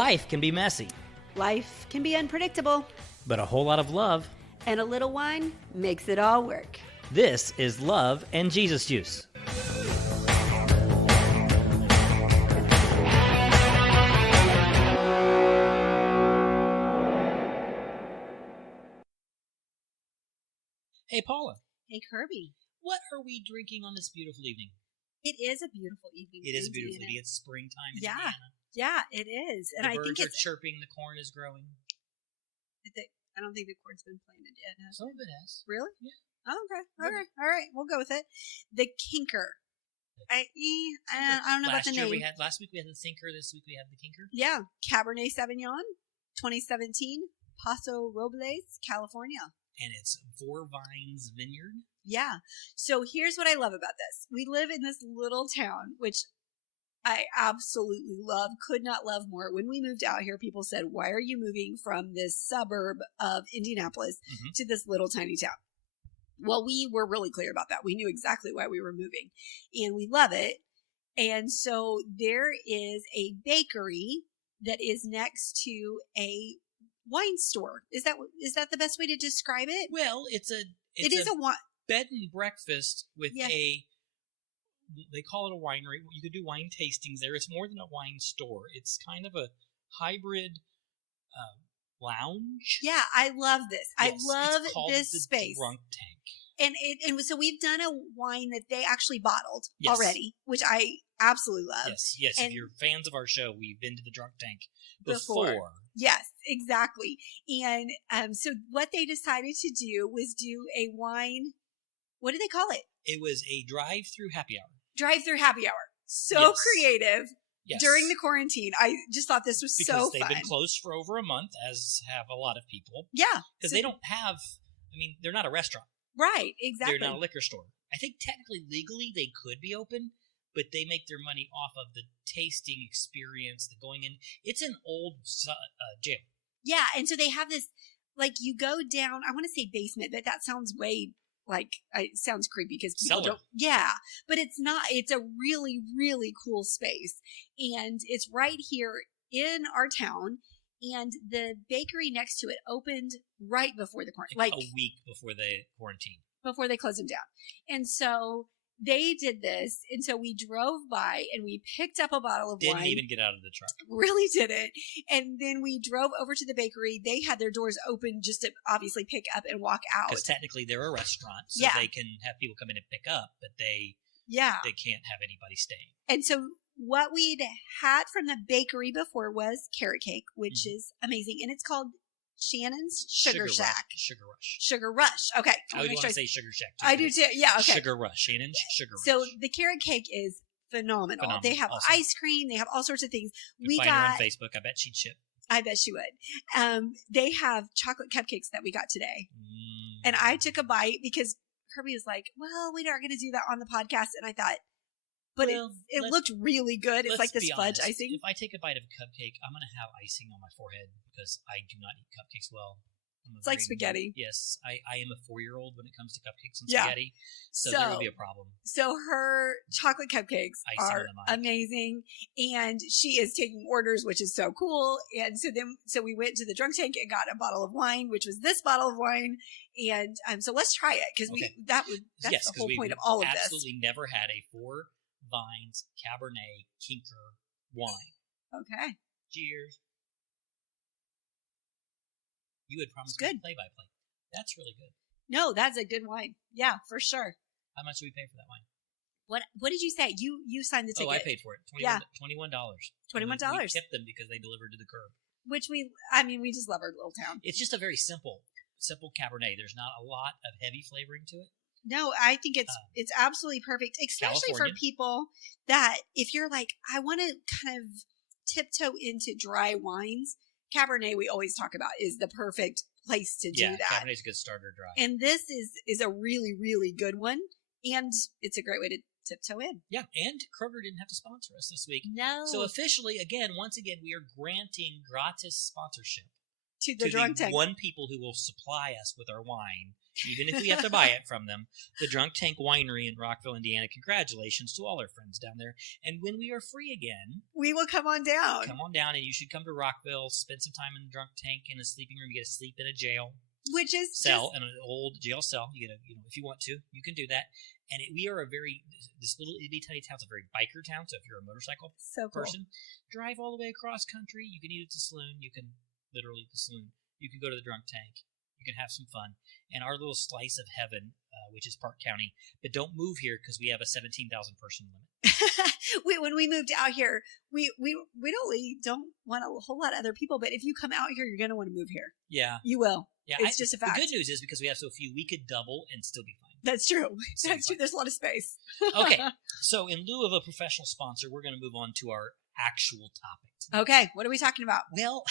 Life can be messy, Life can be unpredictable, but a whole lot of love. and a little wine makes it all work. This is Love and Jesus Juice. Hey, Paula. Hey, Kirby. What are we drinking on this beautiful evening? It is a beautiful evening. It is a beautiful evening. It's springtime in Yeah. Indiana. Yeah, it is. And The I birds think are it's. chirping. The corn is growing. I don't think the chord's been planted yet. Has Some it? of it has. Really? Yeah. Oh, okay. Yeah. Okay. All right. We'll go with it. The Kinker. I don't know about the name. Last week we had the Thinker. This week we have the Kinker. Yeah. Cabernet Sauvignon, 2017, Paso Robles, California. And it's Four Vines Vineyard. Yeah. So here's what I love about this. We live in this little town, which I absolutely love, could not love more. When we moved out here, people said, why are you moving from this suburb of Indianapolis to this little tiny town? Well, we were really clear about that. We knew exactly why we were moving, and we love it. And so there is a bakery that is next to a wine store. Is that the best way to describe it? Well, it is a wine bed and breakfast with Yeah. they call it a winery. You could do wine tastings there. It's more than a wine store. It's kind of a hybrid lounge. Yeah, I love this. Yes, I love it's called this the space. Drunk Tank. And so we've done a wine that they actually bottled Yes. already, which I absolutely love. Yes. And If you're fans of our show, we've been to the Drunk Tank Before. before. Yes, exactly. And so what they decided to do was do a wine. What do they call it? It was a drive-through happy hour. Drive-through happy hour. So Yes. creative. Yes. During the quarantine. I just thought this was because so they've fun. been closed for over a month, as have a lot of people. Yeah. Because So- they don't have. I mean, they're not a restaurant. Right, exactly. They're not a liquor store. I think technically, legally, they could be open, but they make their money off of the tasting experience, the going in. It's an old jail. Yeah, and so they have this, like, you go down, I want to say basement, but that sounds way, like, it sounds creepy because people Cellar. don't, yeah, but it's not, it's a really, really cool space, and it's right here in our town, and the bakery next to it opened right before the quarantine, like a week before the quarantine. before they closed them down, and so they did this, and so we drove by and we picked up a bottle of wine. Didn't even get out of the truck. Really didn't. And then we drove over to the bakery. They had their doors open just to obviously pick up and walk out. Because technically they're a restaurant, so Yeah. they can have people come in and pick up, but they can't have anybody staying. And so what we'd had from the bakery before was carrot cake, which is amazing. And it's called Shannon's Sugar Shack. Sugar Rush. Sugar Rush. Okay. I would want to say Sugar Shack too. I do too. Yeah. Okay. Sugar Rush. Shannon's Sugar Rush. So the carrot cake is phenomenal. They have Awesome. ice cream. They have all sorts of things. You can find her on Facebook. I bet she'd ship. I bet she would. They have chocolate cupcakes that we got today. And I took a bite because Kirby was like, well, we aren't going to do that on the podcast. And I thought, but it looked really good. It's like this fudge icing. If I take a bite of a cupcake, I'm going to have icing on my forehead because I do not eat cupcakes well. It's like spaghetti. Yes. I am a 4-year-old when it comes to cupcakes and Yeah. spaghetti. So there will be a problem. So her chocolate cupcakes are amazing. And she is taking orders, which is so cool. And so we went to the Drunk Tank and got a bottle of wine, which was this bottle of wine. And so let's try it because that's the whole point of all of this. Absolutely never had a Four Vines Cabernet Kinker wine. Okay. Cheers. You had promised good. Me play-by-play. That's really good. No, that's a good wine. Yeah, for sure. How much did we pay for that wine? What did you say? You signed the ticket. Oh, I paid for it. $21. $21. We tipped them because they delivered to the curb. Which we just love our little town. It's just a very simple Cabernet. There's not a lot of heavy flavoring to it. No, I think it's absolutely perfect, especially for people that if you're like, I want to kind of tiptoe into dry wines. Cabernet, we always talk about, is the perfect place to do that. Yeah, Cabernet's a good starter dry. And this is a really, really good one, and it's a great way to tiptoe in. Yeah, and Kroger didn't have to sponsor us this week. No. So officially, once again, we are granting gratis sponsorship to the Drunk Tank. one people who will supply us with our wine even if we have to buy it from them. The Drunk Tank Winery in Rockville, Indiana. Congratulations to all our friends down there. And when we are free again, we will come on down. Come on down, and you should come to Rockville, spend some time in the Drunk Tank in a sleeping room. You get to sleep in a jail. Which is cell, in an old jail cell. You get if you want to, you can do that. And we are this little itty tiny town. It's a very biker town. So if you're a motorcycle person, drive all the way across country. You can eat at the saloon. You can literally eat the saloon. You can go to the Drunk Tank. You can have some fun. And our little slice of heaven, which is Park County. But don't move here because we have a 17,000 person limit. When we moved out here, we don't want a whole lot of other people. But if you come out here, you're going to want to move here. Yeah, you will. Yeah, it's just a fact. The good news is because we have so few, we could double and still be fine. That's true. That's true. There's a lot of space. Okay, so in lieu of a professional sponsor, we're going to move on to our actual topic today. Okay, what are we talking about? Well,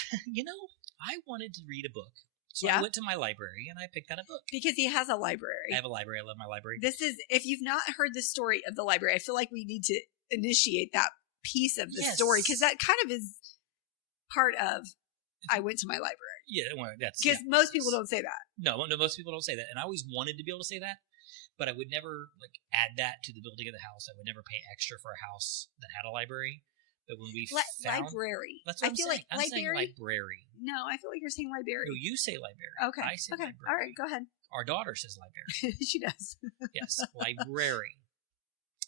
I wanted to read a book. So I went to my library and I picked out a book. Because he has a library. I have a library. I love my library. If you've not heard the story of the library, I feel like we need to initiate that piece of the story because that kind of is part of I went to my library. Yeah, well, that's because most people don't say that. No, most people don't say that, and I always wanted to be able to say that, but I would never add that to the building of the house. I would never pay extra for a house that had a library. But when we found library, that's what I'm saying. Like library. Saying library. No, I feel like you're saying library. No, you say library. Okay. I say library. All right, go ahead. Our daughter says library. She does. Yes, library.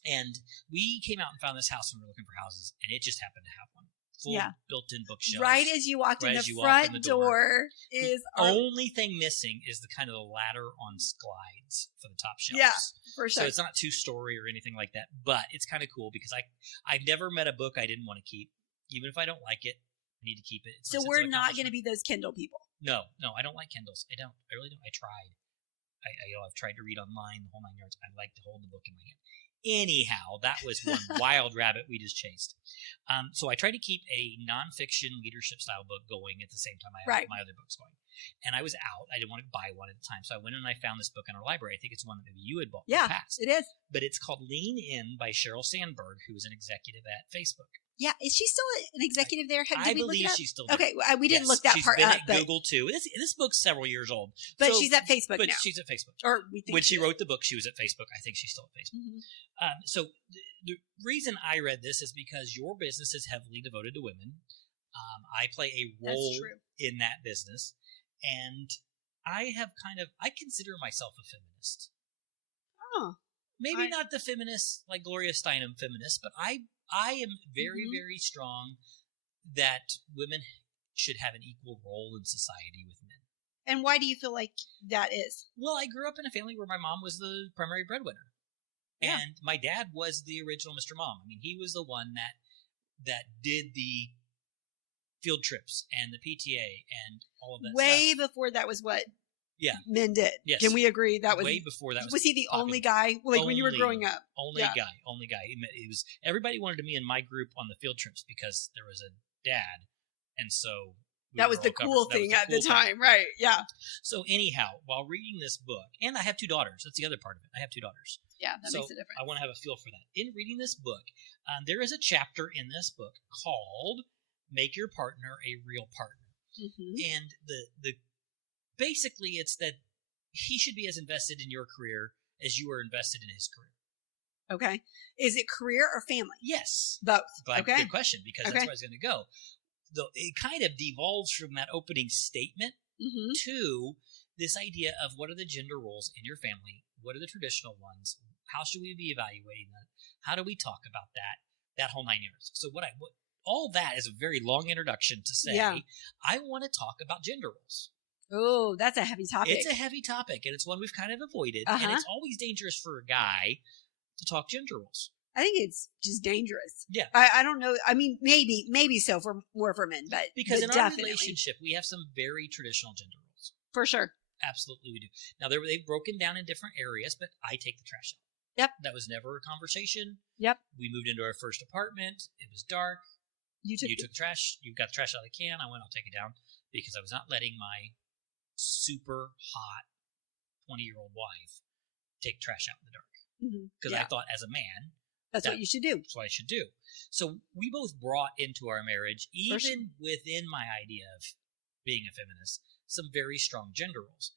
And we came out and found this house when we were looking for houses, and it just happened to have one. Full built-in bookshelf. Right as you walked in, the front door is the only thing missing is the kind of the ladder on slides for the top shelves. Yeah, for sure. So it's not 2-story or anything like that, but it's kind of cool because I've never met a book I didn't want to keep. Even if I don't like it, I need to keep it. So we're not going to be those Kindle people. No, I don't like Kindles. I don't. I really don't. I tried. I've tried to read online the whole 9 yards. I like to hold the book in my hand. Anyhow, that was one wild rabbit we just chased. So I tried to keep a nonfiction leadership style book going at the same time I had my other books going. And I was out. I didn't want to buy one at the time. So I went and I found this book in our library. I think it's one that maybe you had bought in the past. It is. But it's called Lean In by Sheryl Sandberg, who is an executive at Facebook. Yeah. Is she still an executive there? I believe she's still there. Okay. We didn't look that part up. She's been at Google too. This book's several years old. But she's at Facebook now. But she's at Facebook. Or we think when she wrote the book, she was at Facebook. I think she's still at Facebook. Mm-hmm. So the reason I read this is because your business is heavily devoted to women. I play a role in that business. And I consider myself a feminist. Oh. Maybe not the feminist, like Gloria Steinem feminist, but I am very, very strong that women should have an equal role in society with men. And why do you feel like that is? Well, I grew up in a family where my mom was the primary breadwinner. Yeah. And my dad was the original Mr. Mom. I mean, he was the one that did the field trips and the PTA and all of that Way before that was what men did. Yes. Can we agree that was way before that was he the only guy when you were growing up? Only guy. It was everybody wanted to be in my group on the field trips because there was a dad, and so that was the cool thing at the time, right? Yeah. So anyhow, while reading this book, and I have 2 daughters. That's the other part of it. I have 2 daughters. Yeah, that makes a difference. I want to have a feel for that. In reading this book, there is a chapter in this book called "Make Your Partner a Real Partner," and the basically, it's that he should be as invested in your career as you are invested in his career. Okay. Is it career or family? Yes. Both. Good question, because that's where I was going to go. It kind of devolves from that opening statement to this idea of what are the gender roles in your family? What are the traditional ones? How should we be evaluating that? How do we talk about that whole 9 yards? So all that is a very long introduction to say, I want to talk about gender roles. Oh, that's a heavy topic. It's a heavy topic, and it's one we've kind of avoided. And it's always dangerous for a guy to talk gender roles. I think it's just dangerous. Yeah. I don't know. I mean, maybe so for more for men, but because in our relationship, we have some very traditional gender roles. For sure. Absolutely, we do. Now, they've broken down in different areas, but I take the trash out. Yep. That was never a conversation. Yep. We moved into our first apartment. It was dark. You took the trash. You got the trash out of the can. I went, I'll take it down, because I was not letting my super hot 20-year-old wife take trash out in the dark. Because I thought, as a man, that's what you should do. That's what I should do. So we both brought into our marriage, even within my idea of being a feminist, some very strong gender roles.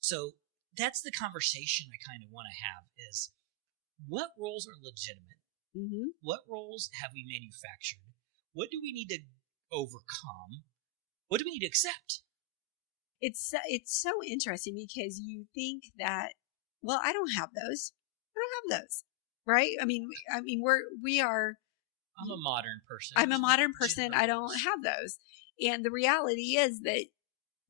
So that's the conversation I kind of want to have is what roles are legitimate? Mm-hmm. What roles have we manufactured? What do we need to overcome? What do we need to accept? It's so interesting because you think that, well, I don't have those. I don't have those, right? I mean, we are. I'm a modern person. I'm a modern person. I don't have those. And the reality is that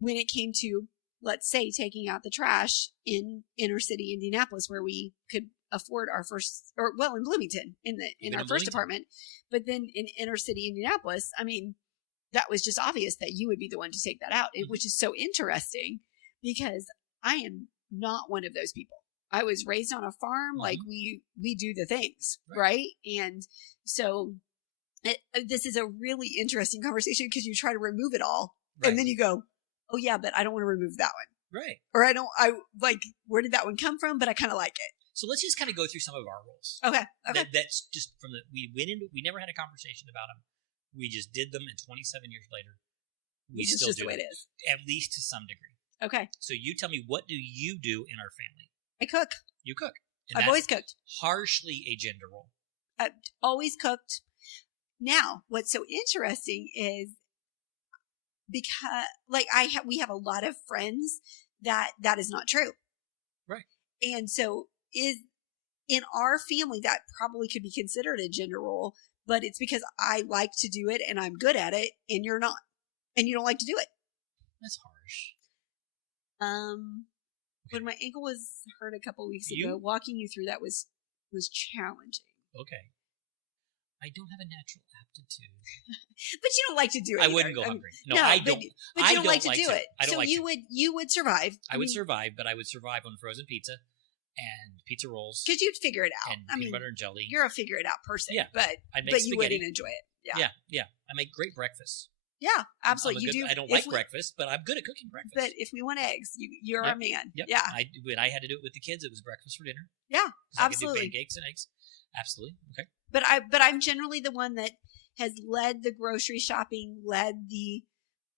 when it came to, let's say, taking out the trash in inner city Indianapolis, where we could afford our first, or well, in Bloomington, in our first apartment, but then in inner city Indianapolis, I mean, that was just obvious that you would be the one to take that out, which is so interesting because I am not one of those people. I was raised on a farm, like we do the things, right? And so this is a really interesting conversation because you try to remove it all, and then you go, oh yeah, but I don't want to remove that one. Right. Or I like, where did that one come from? But I kind of like it. So let's just kind of go through some of our roles. Okay. That's just we never had a conversation about them. We just did them, and 27 years later, we still do the way it is. At least to some degree. Okay. So you tell me, what do you do in our family? I cook. You cook. I've always cooked. Harshly a gender role. I've always cooked. Now, what's so interesting is because, like, we have a lot of friends that is not true. Right. And so in our family, that probably could be considered a gender role, but it's because I like to do it and I'm good at it and you're not, and you don't like to do it. That's harsh. When my ankle was hurt a couple weeks ago, walking you through that was challenging. Okay. I don't have a natural aptitude. But you don't like to do it. I wouldn't go hungry. No, I don't. But you don't like to do it. I don't so like you would survive. I would survive, but I would survive on frozen pizza and pizza rolls. Because you'd figure it out. And peanut butter and jelly. You're a figure it out person. Yeah. But you wouldn't enjoy it. Yeah. I make great breakfast. Yeah, absolutely. You do. I don't like breakfast, but I'm good at cooking breakfast. But if we want eggs, you're a man. Yep. Yeah. When I had to do it with the kids, it was breakfast for dinner. Yeah, absolutely. I could do pancakes and eggs. Absolutely. Okay. But I'm generally the one that has led the grocery shopping, led the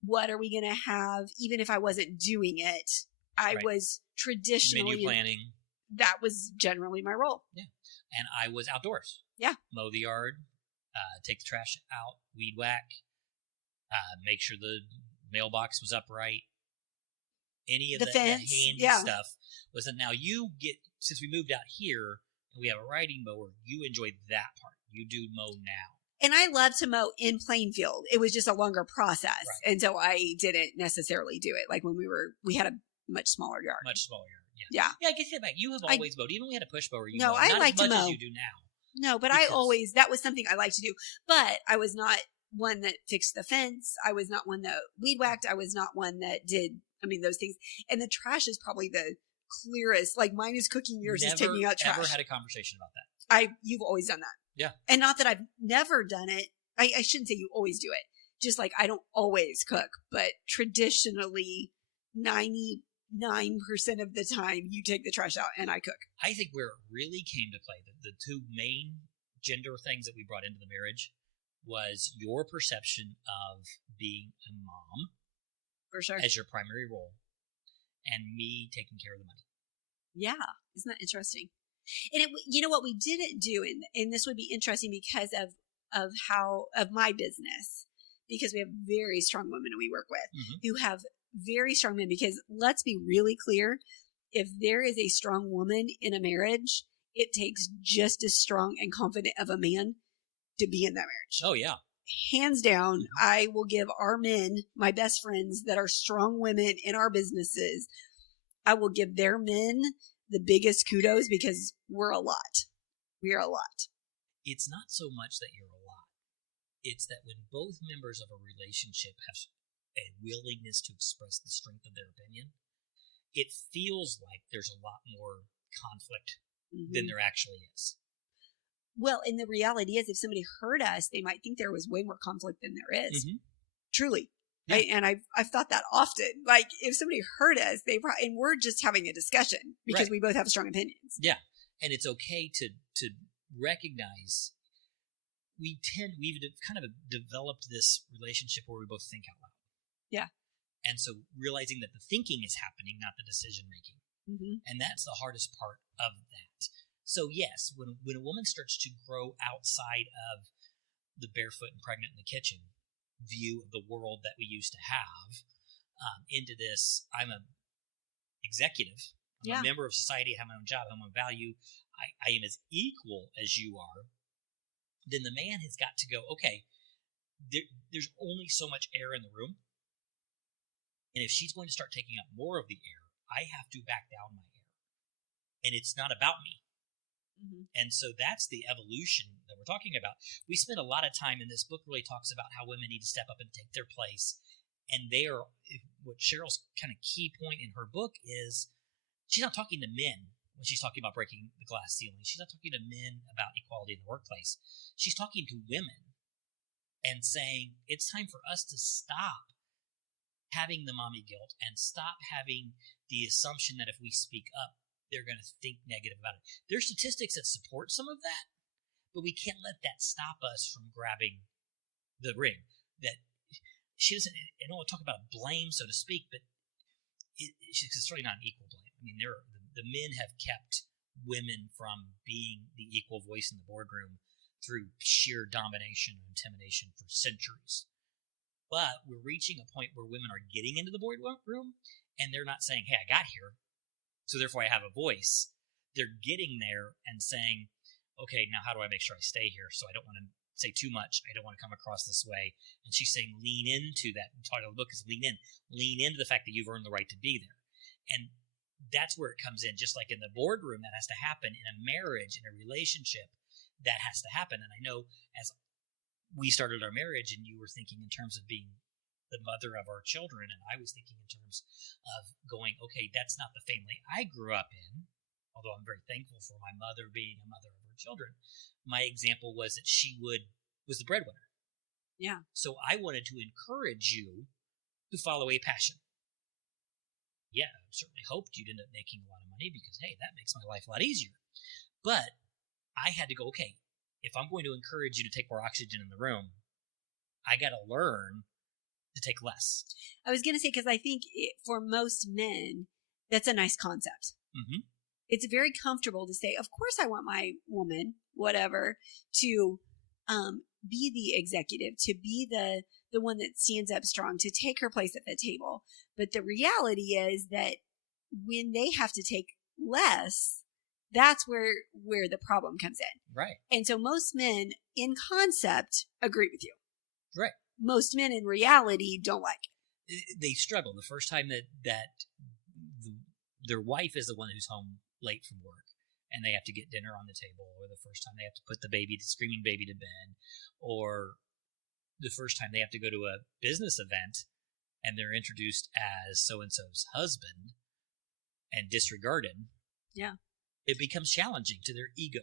what are we going to have, even if I wasn't doing it. I was traditionally menu planning. That was generally my role. Yeah. And I was outdoors. Yeah. Mow the yard, take the trash out, weed whack, make sure the mailbox was upright. Any of the handy stuff was. Now you get, since we moved out here and we have a riding mower, you enjoy that part. You do mow now. And I love to mow in Plainfield. It was just a longer process. Right. And so I didn't necessarily do it. Like when we had a much smaller yard. Yeah. Yeah, I get that back. You have always mowed. Even when we had a push mower, No, I like to mow. Not as much as you do now. No, but that was something I liked to do. But I was not one that fixed the fence. I was not one that weed whacked. I was not one that did, those things. And the trash is probably the clearest. Like mine is cooking, yours is taking out trash. Never had a conversation about that. You've always done that. Yeah. And not that I've never done it. I shouldn't say you always do it. Just like I don't always cook, but traditionally 99% of the time you take the trash out and I cook. I think where it really came to play, the two main gender things that we brought into the marriage was your perception of being a mom. For sure. As your primary role. And me taking care of the money. Yeah. Isn't that interesting? And you know what we didn't do, and this would be interesting because of my business, because we have very strong women we work with who have very strong men, because let's be really clear, if there is a strong woman in a marriage, it takes just as strong and confident of a man to be in that marriage. Oh, yeah. Hands down, I will give our men, my best friends that are strong women in our businesses, I will give their men the biggest kudos because we're a lot. We are a lot. It's not so much that you're a lot. It's that when both members of a relationship have a willingness to express the strength of their opinion, it feels like there's a lot more conflict than there actually is. Well, and the reality is, if somebody heard us, they might think there was way more conflict than there is. Truly. Yeah. And I've thought that often. Like, if somebody heard us, and we're just having a discussion because we both have strong opinions. Yeah. And it's okay to recognize we've kind of developed this relationship where we both think out loud. Yeah. And so realizing that the thinking is happening, not the decision making. And that's the hardest part of that. So yes, when a woman starts to grow outside of the barefoot and pregnant in the kitchen view of the world that we used to have, into this, I'm a executive, I'm a member of society, I have my own job, I have my own value, I am as equal as you are, then the man has got to go, okay, there's only so much air in the room, and if she's going to start taking up more of the air, I have to back down my air. And it's not about me. And so that's the evolution that we're talking about. We spend a lot of time, and this book really talks about how women need to step up and take their place. And what Cheryl's kind of key point in her book is she's not talking to men when she's talking about breaking the glass ceiling. She's not talking to men about equality in the workplace. She's talking to women and saying it's time for us to stop having the mommy guilt and stop having the assumption that if we speak up, they're going to think negative about it. There's statistics that support some of that, but we can't let that stop us from grabbing the ring. That she doesn't, I don't want to talk about blame, so to speak, but it's certainly not an equal blame. I mean, the men have kept women from being the equal voice in the boardroom through sheer domination and intimidation for centuries. But we're reaching a point where women are getting into the boardroom, and they're not saying, hey, I got here, so therefore I have a voice. They're getting there and saying, okay, now how do I make sure I stay here so I don't want to say too much, I don't want to come across this way. And she's saying lean into that. The title of the book is Lean In. Lean into the fact that you've earned the right to be there. And that's where it comes in. Just like in the boardroom, that has to happen. In a marriage, in a relationship, that has to happen. And I know as we started our marriage and you were thinking in terms of being the mother of our children, and I was thinking in terms of going, okay, that's not the family I grew up in, although I'm very thankful for my mother being a mother of her children. My example was that she was the breadwinner. Yeah. So I wanted to encourage you to follow a passion. Yeah, I certainly hoped you'd end up making a lot of money because, hey, that makes my life a lot easier. But I had to go, okay, if I'm going to encourage you to take more oxygen in the room, I got to learn to take less. I was going to say, because I think for most men, that's a nice concept. Mm-hmm. It's very comfortable to say, of course I want my woman, whatever, to be the executive, to be the one that stands up strong, to take her place at the table. But the reality is that when they have to take less, that's where the problem comes in. Right. And so most men in concept agree with you. Right. Most men in reality don't like it. They struggle. The first time that their wife is the one who's home late from work and they have to get dinner on the table, or the first time they have to put the screaming baby to bed, or the first time they have to go to a business event and they're introduced as so-and-so's husband and disregarded. Yeah. It becomes challenging to their ego.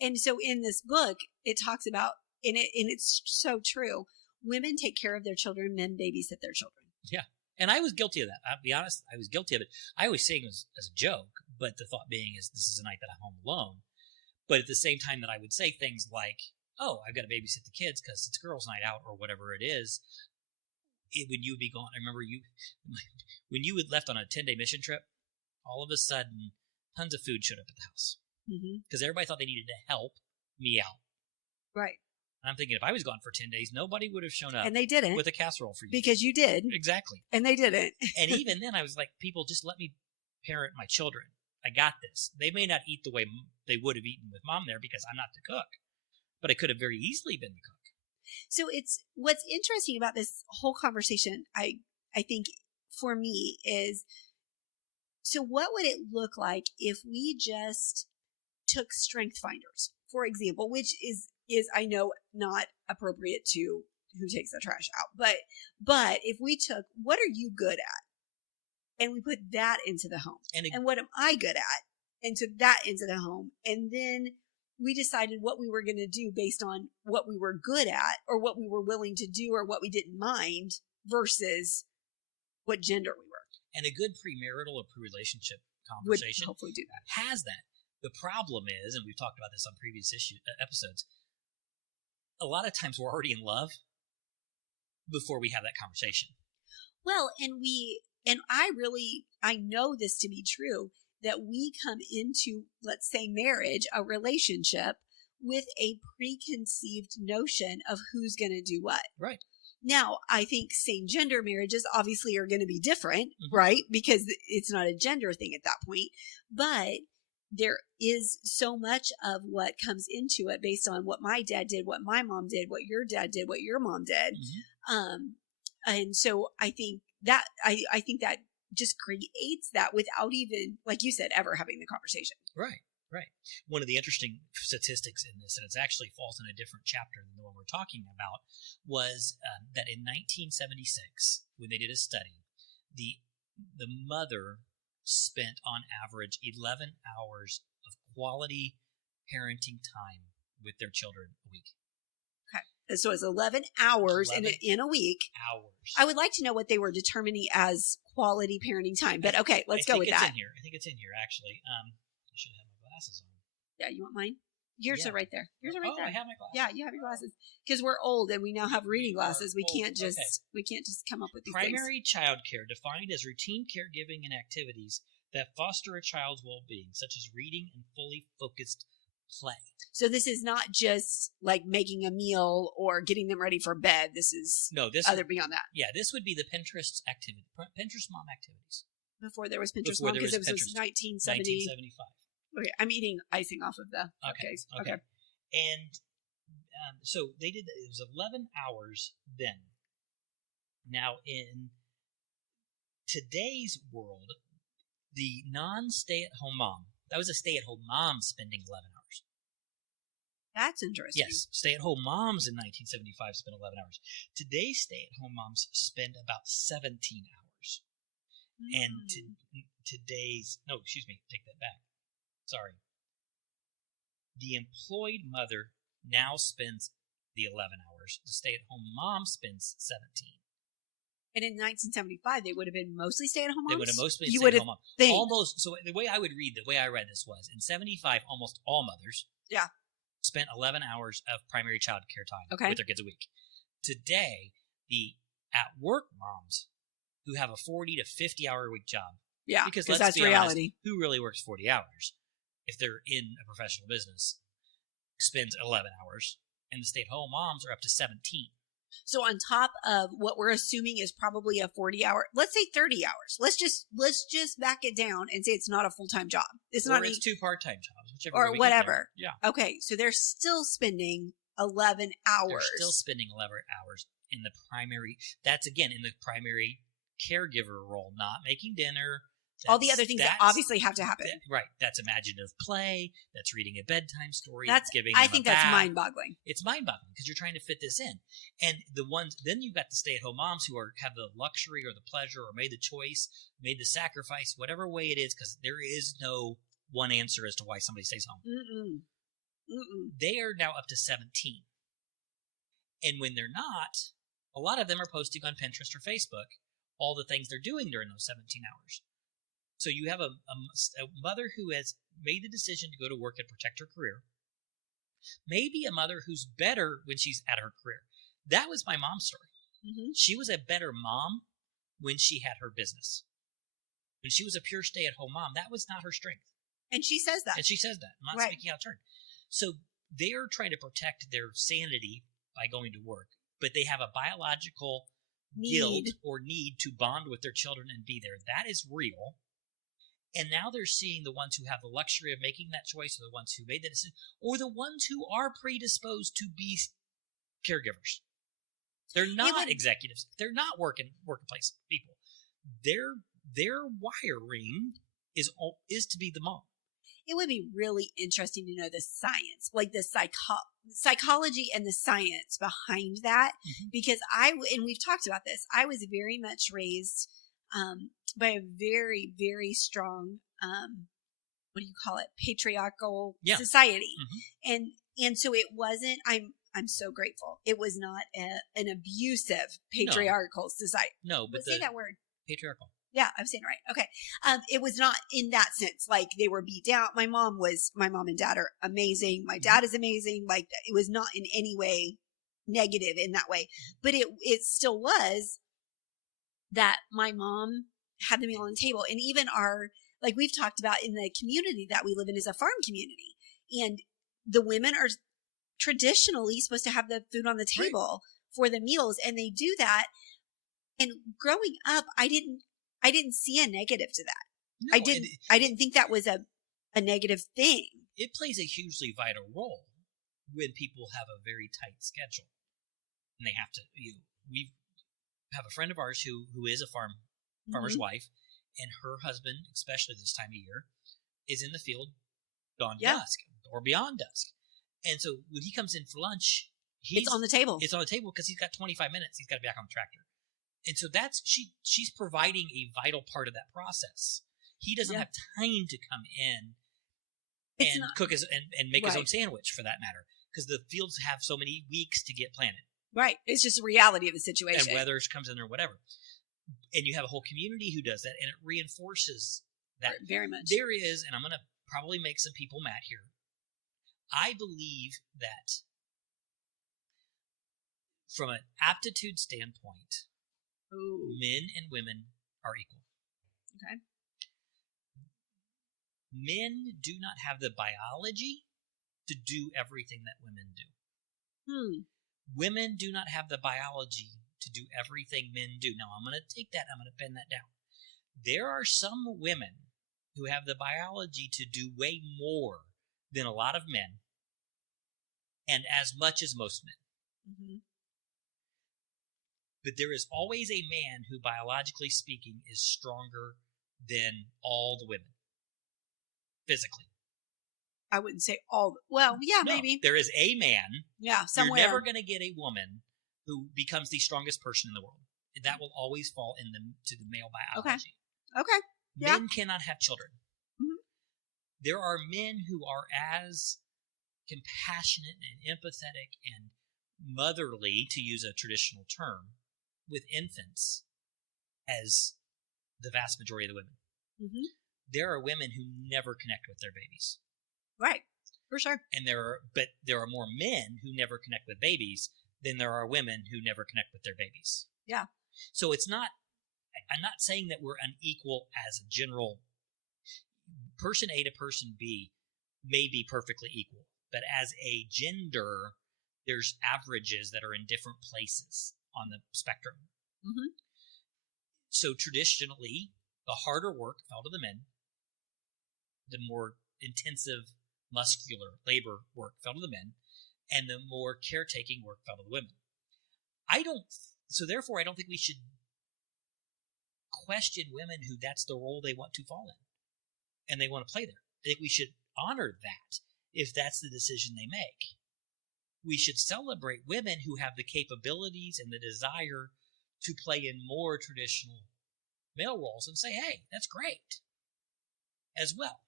And so in this book, it talks about, and it's so true, women take care of their children, men babysit their children. Yeah. And I was guilty of that. I'll be honest, I was guilty of it. I always say it as a joke, but the thought being is this is a night that I'm home alone. But at the same time that I would say things like, oh, I've got to babysit the kids because it's girls' night out or whatever it is, when you would be gone, I remember when you had left on a 10-day mission trip, all of a sudden, tons of food showed up at the house. Because everybody thought they needed to help me out. Right. And I'm thinking if I was gone for 10 days, nobody would have shown up. And they didn't. With a casserole for you. Because you did. Exactly. And they didn't. And even then I was like, people, just let me parent my children. I got this. They may not eat the way they would have eaten with mom there because I'm not the cook. But I could have very easily been the cook. So it's what's interesting about this whole conversation, I think for me is, so what would it look like if we just took strength finders, for example, which is I know not appropriate to who takes the trash out, but if we took what are you good at and we put that into the home and what am I good at and took that into the home, and then we decided what we were going to do based on what we were good at or what we were willing to do or what we didn't mind versus what gender we were. And a good premarital or pre-relationship conversation would hopefully do that. Has that. The problem is, and we've talked about this on previous episodes, a lot of times we're already in love before we have that conversation. Well, and we And I know this to be true, that we come into, let's say, marriage, a relationship, with a preconceived notion of who's going to do what. Right. Now, I think same gender marriages obviously are going to be different, right? Because it's not a gender thing at that point. But there is so much of what comes into it based on what my dad did, what my mom did, what your dad did, what your mom did. And so I think that I think that just creates that without even, like you said, ever having the conversation. Right. Right. One of the interesting statistics in this, and it actually falls in a different chapter than the one we're talking about, was that in 1976, when they did a study, the mother spent on average 11 hours of quality parenting time with their children a week. Okay. So it's 11 hours in a week. Hours. I would like to know what they were determining as quality parenting time, but okay, let's go with that. I think it's in here, actually. I should have my glasses on. Yeah, you want mine? Yours are right there. Yours are right there. I have my glasses. Yeah, you have your glasses. Because we're old and we now have reading glasses. We can't just come up with these Primary childcare, defined as routine caregiving and activities that foster a child's well-being, such as reading and fully focused play. So this is not just like making a meal or getting them ready for bed. This is other beyond that. Yeah, this would be the Pinterest activity, Pinterest mom activities. Before there was Pinterest mom, because it was 1975. Okay, I'm eating icing off of the cupcakes. Okay. And so they did, it was 11 hours then. Now, in today's world, the non-stay-at-home mom, that was a stay-at-home mom spending 11 hours. That's interesting. Yes, stay-at-home moms in 1975 spent 11 hours. Today's stay-at-home moms spend about 17 hours. And today's, no, excuse me, take that back. Sorry. The employed mother now spends the 11 hours. The stay-at-home mom spends 17. And in 1975, they would have been mostly stay-at-home moms? They would have mostly been stay-at-home moms. Almost. So the way I read this was, in 75, almost all mothers spent 11 hours of primary child care time with their kids a week. Today, the at-work moms who have a 40 to 50-hour a week job. Yeah, because that's reality. Honest, who really works 40 hours? If they're in a professional business, spends 11 hours, and the stay-at-home moms are up to 17. So on top of what we're assuming is probably a 40-hour, let's say 30 hours. Let's just back it down and say it's not a full-time job. It's two part-time jobs, whichever or whatever. Yeah. Okay, so they're still spending 11 hours. They're still spending 11 hours in the primary. That's again in the primary caregiver role, not making dinner. All the other things that obviously have to happen. Right. That's imaginative play. That's reading a bedtime story. I think that's mind-boggling. It's mind-boggling because you're trying to fit this in. And then you've got the stay-at-home moms who have the luxury or the pleasure or made the choice, made the sacrifice, whatever way it is, because there is no one answer as to why somebody stays home. They are now up to 17. And when they're not, a lot of them are posting on Pinterest or Facebook all the things they're doing during those 17 hours. So you have a mother who has made the decision to go to work and protect her career. Maybe a mother who's better when she's at her career. That was my mom's story. She was a better mom when she had her business. When she was a pure stay-at-home mom, that was not her strength. And she says that. I'm not speaking out of turn. So they're trying to protect their sanity by going to work, but they have a biological guilt or need to bond with their children and be there. That is real. And now they're seeing the ones who have the luxury of making that choice, or the ones who made that decision, or the ones who are predisposed to be caregivers. They're not executives. They're not workplace people. Their wiring is to be the mom. It would be really interesting to know the science, like the psychology and the science behind that, because and we've talked about this, I was very much raised by a very, very strong, patriarchal society. And so it wasn't, I'm so grateful. It was not an abusive patriarchal society. No, but say that word. Patriarchal. Yeah, I'm saying it right. Okay. It was not in that sense. Like they were beat down. My mom and dad are amazing. My dad is amazing. Like it was not in any way negative in that way, but it still was that my mom had the meal on the table. And even like we've talked about in the community that we live in is a farm community. And the women are traditionally supposed to have the food on the table for the meals. And they do that. And growing up, I didn't see a negative to that. No, I didn't think that was a negative thing. It plays a hugely vital role when people have a very tight schedule. And they have to, we have a friend of ours who is a farmer's wife, and her husband, especially this time of year, is in the field dawn to dusk or beyond dusk. And so when he comes in for lunch, it's on the table. It's on the table because he's got 25 minutes. He's got to be back on the tractor. And so she's providing a vital part of that process. He doesn't have time to come in and cook and make his own sandwich, for that matter, because the fields have so many weeks to get planted. Right. It's just a reality of the situation. And weather comes in or whatever. And you have a whole community who does that, and it reinforces that. Very much. There is, and I'm going to probably make some people mad here, I believe that from an aptitude standpoint, men and women are equal. Okay. Men do not have the biology to do everything that women do. Women do not have the biology to do everything men do. Now, I'm going to take that, I'm going to pin that down. There are some women who have the biology to do way more than a lot of men, and as much as most men. Mm-hmm. But there is always a man who, biologically speaking, is stronger than all the women, physically. I wouldn't say all. Well, yeah, no, maybe. There is a man. Yeah, somewhere. You're never going to get a woman who becomes the strongest person in the world. That will always fall to the male biology. Okay. Yeah. Men cannot have children. Mm-hmm. There are men who are as compassionate and empathetic and motherly, to use a traditional term, with infants as the vast majority of the women. Mm-hmm. There are women who never connect with their babies. Right, for sure. And there are more men who never connect with babies than there are women who never connect with their babies. Yeah. So I'm not saying that we're unequal as a general. Person A to person B may be perfectly equal, but as a gender, there's averages that are in different places on the spectrum. Mm-hmm. So traditionally, the harder work fell to the men. The more intensive muscular labor work fell to the men, and the more caretaking work fell to the women. Therefore, I don't think we should question women who that's the role they want to fall in, and they want to play there. I think we should honor that if that's the decision they make. We should celebrate women who have the capabilities and the desire to play in more traditional male roles and say, hey, that's great as well.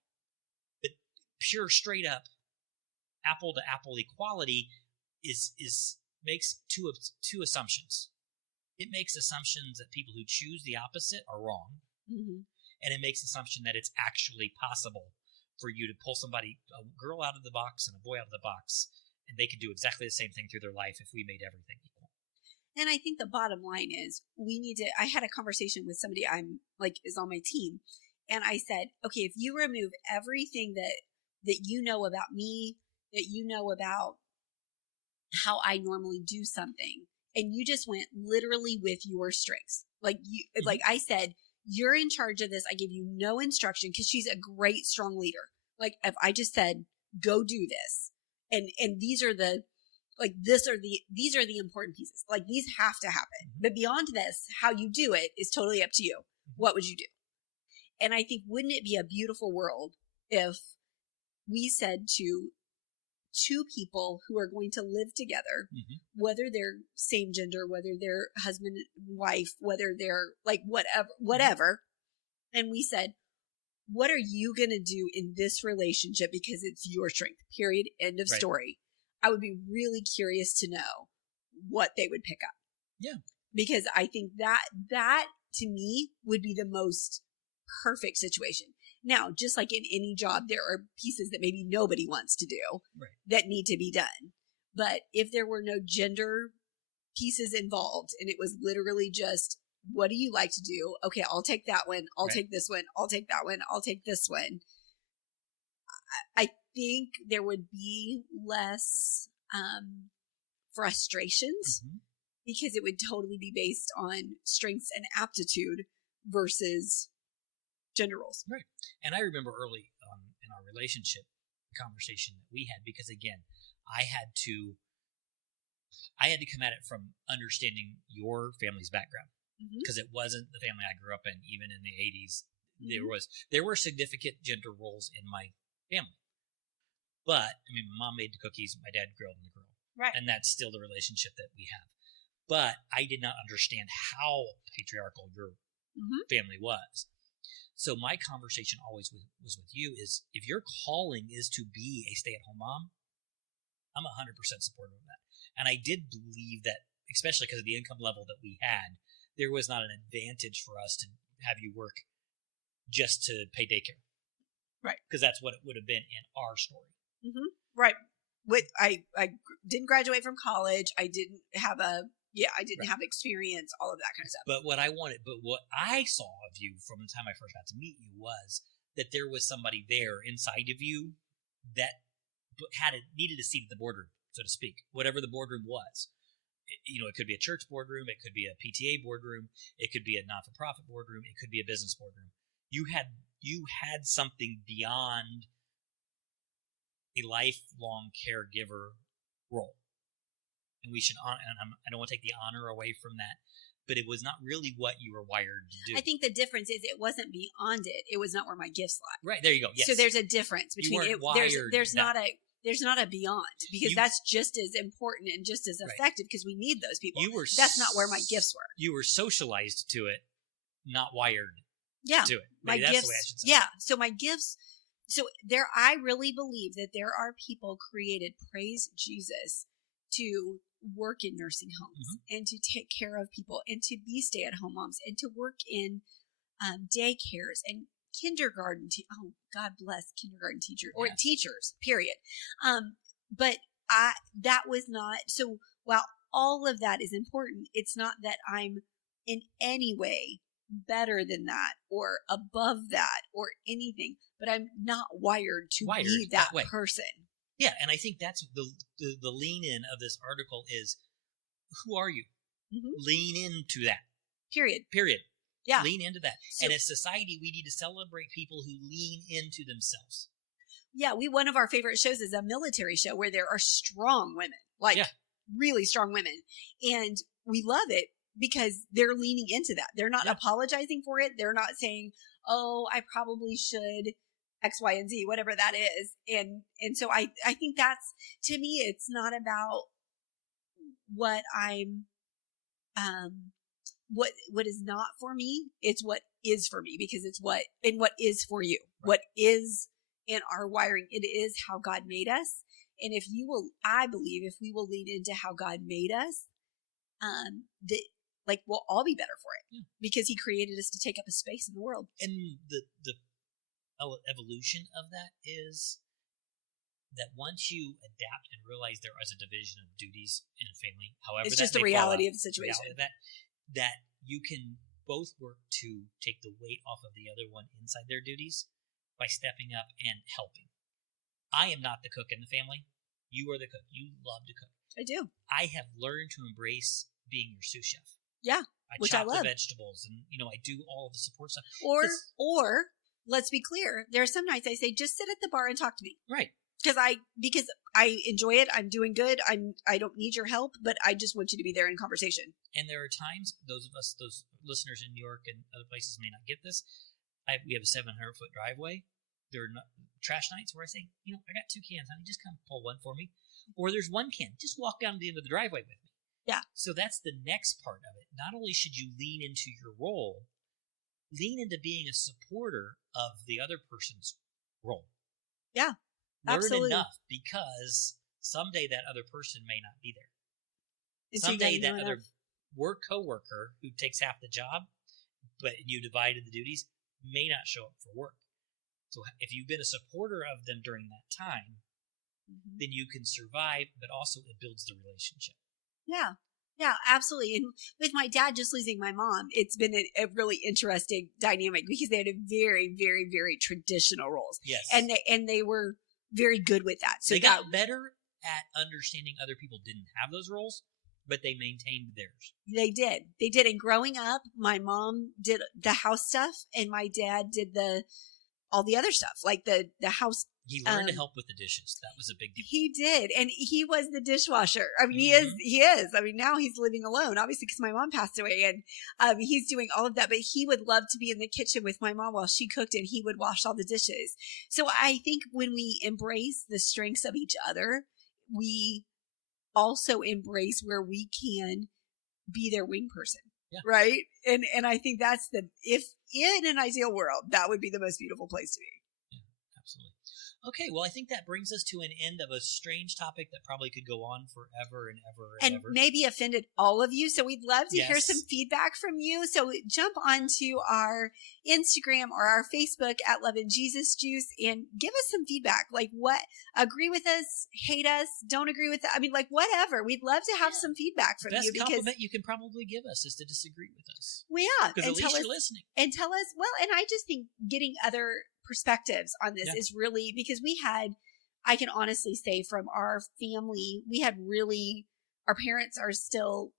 But pure, straight up, apple to apple equality makes two assumptions. It makes assumptions that people who choose the opposite are wrong, mm-hmm. and it makes assumption that it's actually possible for you to pull a girl out of the box and a boy out of the box, and they could do exactly the same thing through their life if we made everything equal. And I think the bottom line is I had a conversation with somebody is on my team, and I said, okay, if you remove everything that you know about me, that you know about how I normally do something, and you just went literally with your strengths. Mm-hmm. Like I said, you're in charge of this. I give you no instruction because she's a great, strong leader. Like if I just said, go do this, and these are the important pieces. Like these have to happen. Mm-hmm. But beyond this, how you do it is totally up to you. Mm-hmm. What would you do? And I think, wouldn't it be a beautiful world if we said to two people who are going to live together, mm-hmm. whether they're same gender, whether they're husband and wife, whether they're like whatever, and we said, what are you going to do in this relationship because it's your strength, period, end of story. I would be really curious to know what they would pick up. Yeah. Because I think that to me would be the most perfect situation. Now, just like in any job, there are pieces that maybe nobody wants to do that need to be done. But if there were no gender pieces involved and it was literally just what do you like to do? Okay, I'll take that one. I'll Right. take this one. I'll take that one. I'll take this one. I think there would be less frustrations Mm-hmm. because it would totally be based on strengths and aptitude versus gender roles. Right. And I remember early in our relationship conversation that we had, because again, I had to come at it from understanding your family's background, because it wasn't the family I grew up in. Even in the 80s, there were significant gender roles in my family. But I mean, my mom made the cookies, my dad grilled in the grill, right? And that's still the relationship that we have. But I did not understand how patriarchal your family was. So my conversation always was with you is, if your calling is to be a stay-at-home mom, I'm 100% supportive of that. And I did believe that, especially because of the income level that we had, there was not an advantage for us to have you work just to pay daycare. Right. Because that's what it would have been in our story. Mm-hmm. Right. I didn't graduate from college. I didn't have have experience, all of that kind of stuff. But what I saw of you from the time I first got to meet you was that there was somebody there inside of you that needed a seat at the boardroom, so to speak, whatever the boardroom was. It could be a church boardroom, it could be a PTA boardroom, it could be a not-for-profit boardroom, it could be a business boardroom. You had something beyond a lifelong caregiver role. And we should honor, and I don't want to take the honor away from that, but it was not really what you were wired to do. I think the difference is it wasn't beyond it. It was not where my gifts lie. Right, there you go. Yes. So there's a difference between it. There's not a beyond, because that's just as important and just as effective, because we need those people. That's not where my gifts were. You were socialized to it, not wired to it. Maybe that's the way I should say it. So my gifts. So I really believe that there are people created, praise Jesus, to work in nursing homes and to take care of people and to be stay-at-home moms and to work in daycares and kindergarten. Oh, God bless kindergarten teachers or teachers, period. But that was not, so while all of that is important, it's not that I'm in any way better than that or above that or anything, but I'm not wired to be that person. Yeah, and I think that's the lean in of this article is, who are you? Lean into that. Period. Yeah. Lean into that. So, and as society, we need to celebrate people who lean into themselves. Yeah, one of our favorite shows is a military show where there are strong women, really strong women. And we love it because they're leaning into that. They're not apologizing for it. They're not saying, oh, I probably should X, Y, and Z, whatever that is. And so I think that's, to me, it's not about what I'm, what is not for me. It's what is for me, because it's what is for you. Right. What is in our wiring. It is how God made us. And I believe if we will lean into how God made us, we'll all be better for it, because he created us to take up a space in the world. And the evolution of that is that once you adapt and realize there is a division of duties in a family, however, it's just the reality of the situation. That you can both work to take the weight off of the other one inside their duties by stepping up and helping. I am not the cook in the family. You are the cook. You love to cook. I do. I have learned to embrace being your sous chef. Yeah, which I love. The vegetables, and I do all of the support stuff. Or let's be clear, there are some nights I say, just sit at the bar and talk to me. Right. Because I enjoy it. I'm doing good. I don't need your help, but I just want you to be there in conversation. And there are times, those listeners in New York and other places may not get this. We have a 700-foot driveway. There are trash nights where I say, I got 2 cans, honey, just come pull one for me. Or there's 1 can, just walk down to the end of the driveway with me. Yeah. So that's the next part of it. Not only should you lean into your role, lean into being a supporter of the other person's role. Yeah, absolutely. Learn enough, because someday that other person may not be there. Someday that other coworker who takes half the job, but you divided the duties, may not show up for work. So if you've been a supporter of them during that time, then you can survive, but also it builds the relationship. Yeah. Yeah, absolutely. And with my dad just losing my mom, it's been a really interesting dynamic because they had a very, very, very traditional roles. Yes. And they were very good with that. So they got better at understanding other people didn't have those roles, but they maintained theirs. They did. And growing up, my mom did the house stuff and my dad did all the other stuff, like the house. He learned to help with the dishes. That was a big deal. He did. And he was the dishwasher. I mean, he is. I mean, now he's living alone, obviously, because my mom passed away and he's doing all of that. But he would love to be in the kitchen with my mom while she cooked and he would wash all the dishes. So I think when we embrace the strengths of each other, we also embrace where we can be their wing person. Yeah. Right. And I think that's if in an ideal world, that would be the most beautiful place to be. Yeah, absolutely. Okay, well, I think that brings us to an end of a strange topic that probably could go on forever and ever and ever. Maybe offended all of you. So we'd love to hear some feedback from you. So jump onto our Instagram or our Facebook at Love and Jesus Juice and give us some feedback. Like what, agree with us, hate us, don't agree with us. I mean, like whatever. We'd love to have some feedback from you. Best compliment you can probably give us is to disagree with us. Well, yeah. Because at least you're listening. And tell us, well, and I just think getting other perspectives on this is really, because I can honestly say from our family, we had really, our parents are still,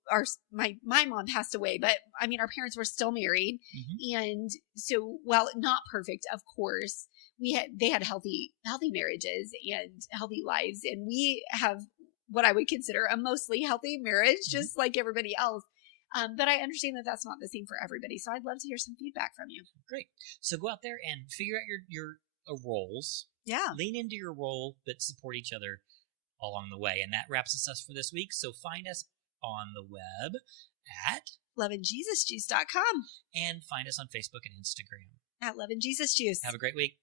my mom passed away, but I mean, our parents were still married. Mm-hmm. And so while not perfect, of course, they had healthy marriages and healthy lives. And we have what I would consider a mostly healthy marriage, just like everybody else. But I understand that that's not the same for everybody. So I'd love to hear some feedback from you. Great. So go out there and figure out your roles. Yeah. Lean into your role, but support each other along the way. And that wraps us for this week. So find us on the web at loveandjesusjuice.com. And find us on Facebook and Instagram at Love and Jesus Juice. Have a great week.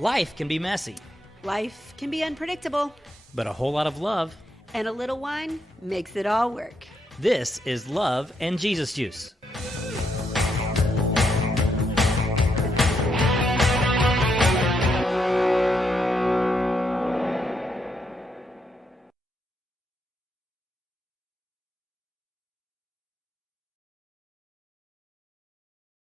Life can be messy. Life can be unpredictable. But a whole lot of love and a little wine makes it all work. This is Love and Jesus Juice.